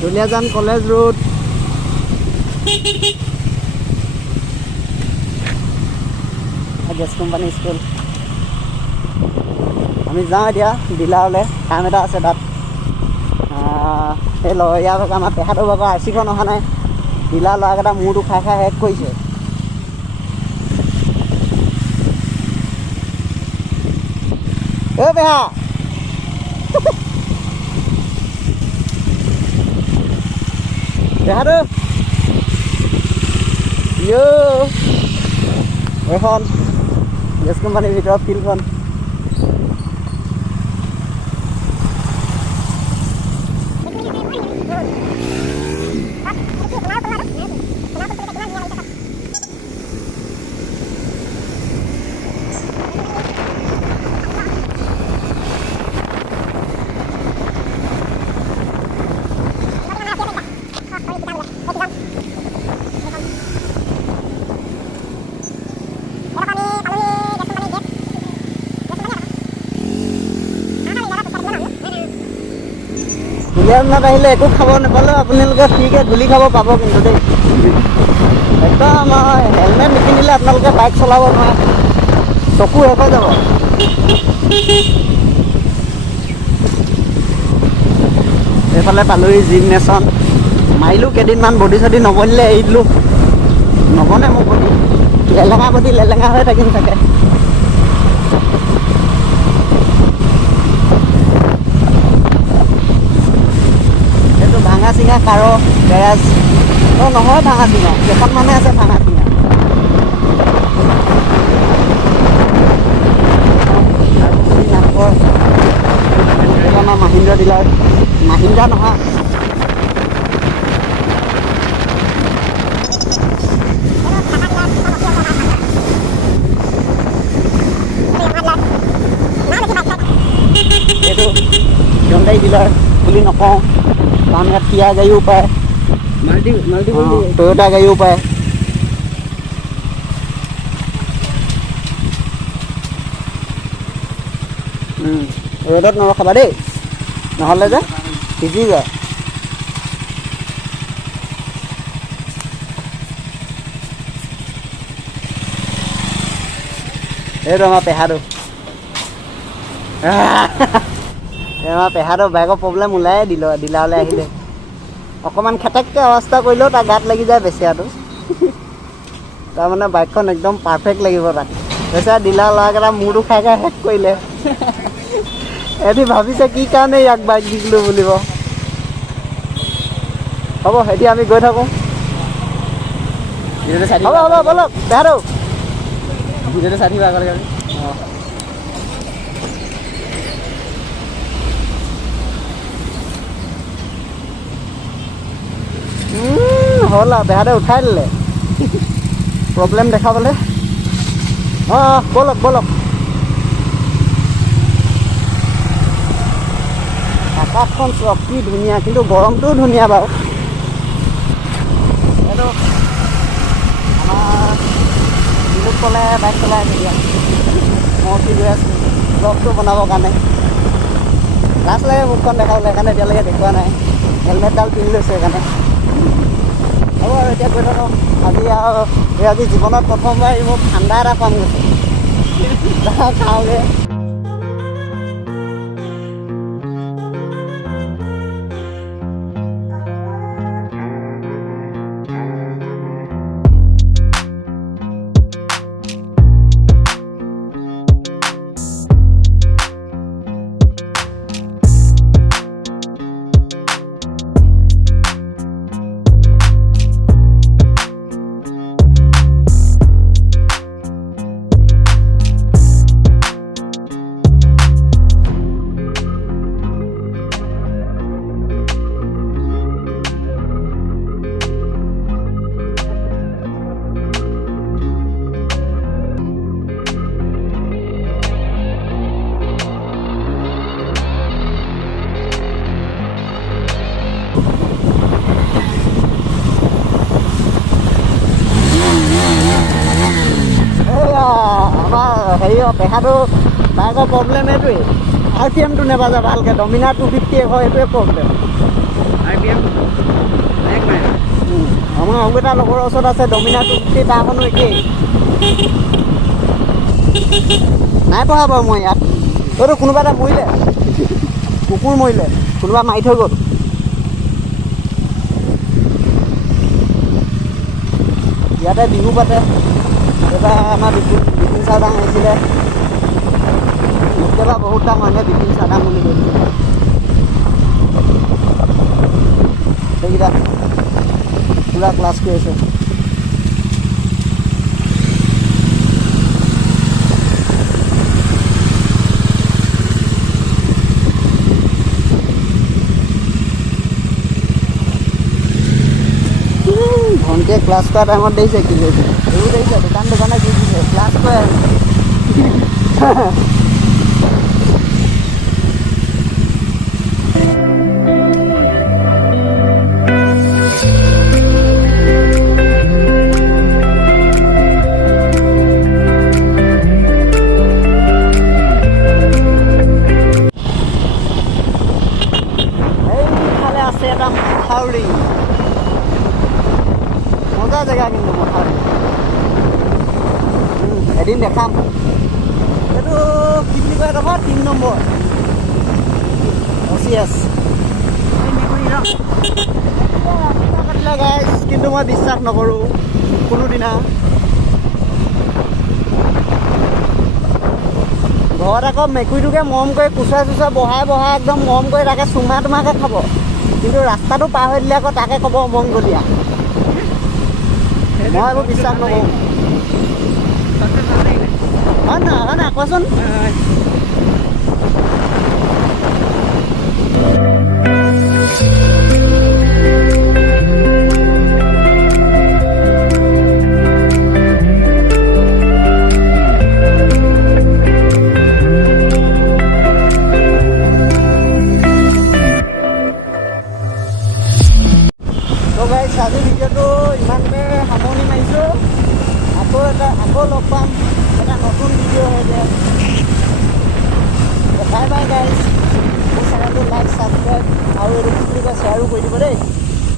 Duliajan college road. Gas company school. আমি যাওঁ এতিয়া ডিলাৰলৈ, কাম এটা আছে তাত। সেই ইয়াৰ ভাগৰ আমাৰ পেহাটোৰ ভাগৰ আৰ্চিখন অহা নাই। ডিলাৰ ল'ৰাকেইটা মূৰটো খাই খাই শেষ কৰিছে। পেহা পেহাটো এখন গেছ কোম্পানীৰ ভিতৰত ফিল্ডখন। দুলীয়াজানত আহিলে একো খাব নাপালেও আপোনালোকে ফ্ৰীকৈ গুলি খাব পাব কিন্তু দেই। একদম হেলমেট নিপিন্ধিলে আপোনালোকে বাইক চলাব নোৱাৰে, চকু শেষ হৈ যাব। এইফালে পালোহি জিম নেশ্যন। মাৰিলোঁ কেইদিনমান, বডি চডি নবনিলে এৰি দিলোঁ। নবনে মোৰ বডি, লেলেঙা হৈ থাকিম চাগে। ভাঙা চিঙা কাৰো গেৰাজ নহয়, ভাঙা চিঙা কেইখনমানে আছে ভাঙা চিঙা। আমাৰ মাহিন্দ্ৰা ডিলাৰ, মাহিন্দ্ৰা নহয় এইটো হিউণ্ডাই ডিলাৰ বুলি নকওঁ, কাৰণ ইয়াত কিয়া গাড়ীও পায়, টয়োটা গাড়ীও পায়। ৰ'দত নৰখাবা দেই, নহ'লে যে ভিজি যায়। এইটো আমাৰ পেহাটো। আমাৰ পেহাটো বাইকৰ প্ৰব্লেম ওলাই ডিলাৰলৈ আহিলে। অকণমান খেটেককৈ অৱস্থা কৰিলেও তাৰ গাত লাগি যায় বেচেৰাটো। তাৰমানে বাইকখন একদম পাৰফেক্ট লাগিব তাক। বেচেৰা ডিলাৰ ল'ৰাকেইটা মূৰটো খাই খাই শেষ কৰিলে। এহেঁতি ভাবিছে কি কাৰণে ইয়াক বাইক দিছিলোঁ বুলিব। হ'ব এতিয়া আমি গৈ থাকোঁ। হ'ব বলক পেহাটো। ভিডিঅ'টো চাই থাকিবা আগলৈকে। অঁ হ'ল আৰু পেহাতে উঠাই দিলে প্ৰব্লেম দেখাবলৈ। অঁ বলক। আকাশখন চোৱা কি ধুনীয়া, কিন্তু গৰমটোও ধুনীয়া বাৰু। এইটো আমাৰ বিলুত ক'লে বাইক চলাই আছে এতিয়া। মই উঠি গৈ আছোঁ ব্লগটো বনাবৰ কাৰণে। লাজ লাগে মুখখন দেখাবলৈ, সেইকাৰণে এতিয়ালৈকে দেখুওৱা নাই। হেলমেটডাল পিন্ধি লৈছোঁ সেইকাৰণে। হ'ব আৰু এতিয়া গৈ থাকক। আজি জীৱনত প্ৰথমবাৰ মোক ঠাণ্ডা এটা পাম গৈছে। খাওঁগৈ। পেহাটো বাইকৰ প্ৰব্লেম এইটোৱেই, RPM টো নেবাজে ভালকৈ, ডমিনাৰ 250 হয়, এইটোৱে প্ৰব্লেম। IBM একবাৰে আমাৰ আৰু এটা লগৰ ওচৰত আছে ডমিনাৰ 250 তাৰখনো একেই নাই পঢ়া বাৰু মই ইয়াত এইটো কোনোবা এটা মৰিলে কুকুৰ মৰিলে কোনোবা মাৰি থৈ গ'ল ইয়াতে বিহু পাতে এইবাৰ আমাৰ বিপিন চাওদাং আহিছিলে কেতিয়াবা বহুত দাম হয় বিপিন চাওদাং বুলি কৈছে সেইকেইটা পুৰা ক্লাছ কৰি আছে ভণ্টিয়ে ক্লাছ কৰা টাইমত দেখিছে কি কৰিছে এইবোৰ দেখিছে দোকানে কি দিছে ক্লাছ কৰে এইফালে আছে এটা মথাউৰি মজা জেগা কিন্তু মথাউৰি এদিন দেখাম এইটো কি বুলি কয় ৰ'ব 3 নম্বৰ OCS কাটিলে গাইছ কিন্তু মই বিশ্বাস নকৰোঁ কোনোদিনা ঘৰত আকৌ মেকুৰীটোকে মৰম কৰি কুচুৱাই চুচুৱাই বহাই একদম মৰম কৰি তাকে চুমা তোমাকে খাব কিন্তু ৰাস্তাটো পাৰ হৈ দিলে আকৌ তাকে ক'ব মংগলীয়া মই এইবোৰ বিশ্বাস নকৰোঁ হয় না কোৱাচোন আজি ভিডিঅ'টো ইমানতে সামৰণি মাৰিছোঁ আকৌ লগ পাম এটা নতুন ভিডিঅ' হৈ যায় বাই বাই গাইজ মোৰ চেনেলটো লাইক ছাবস্ক্ৰাইব আৰু এইটো কি বুলি কয় শ্বেয়াৰো কৰি দিব দেই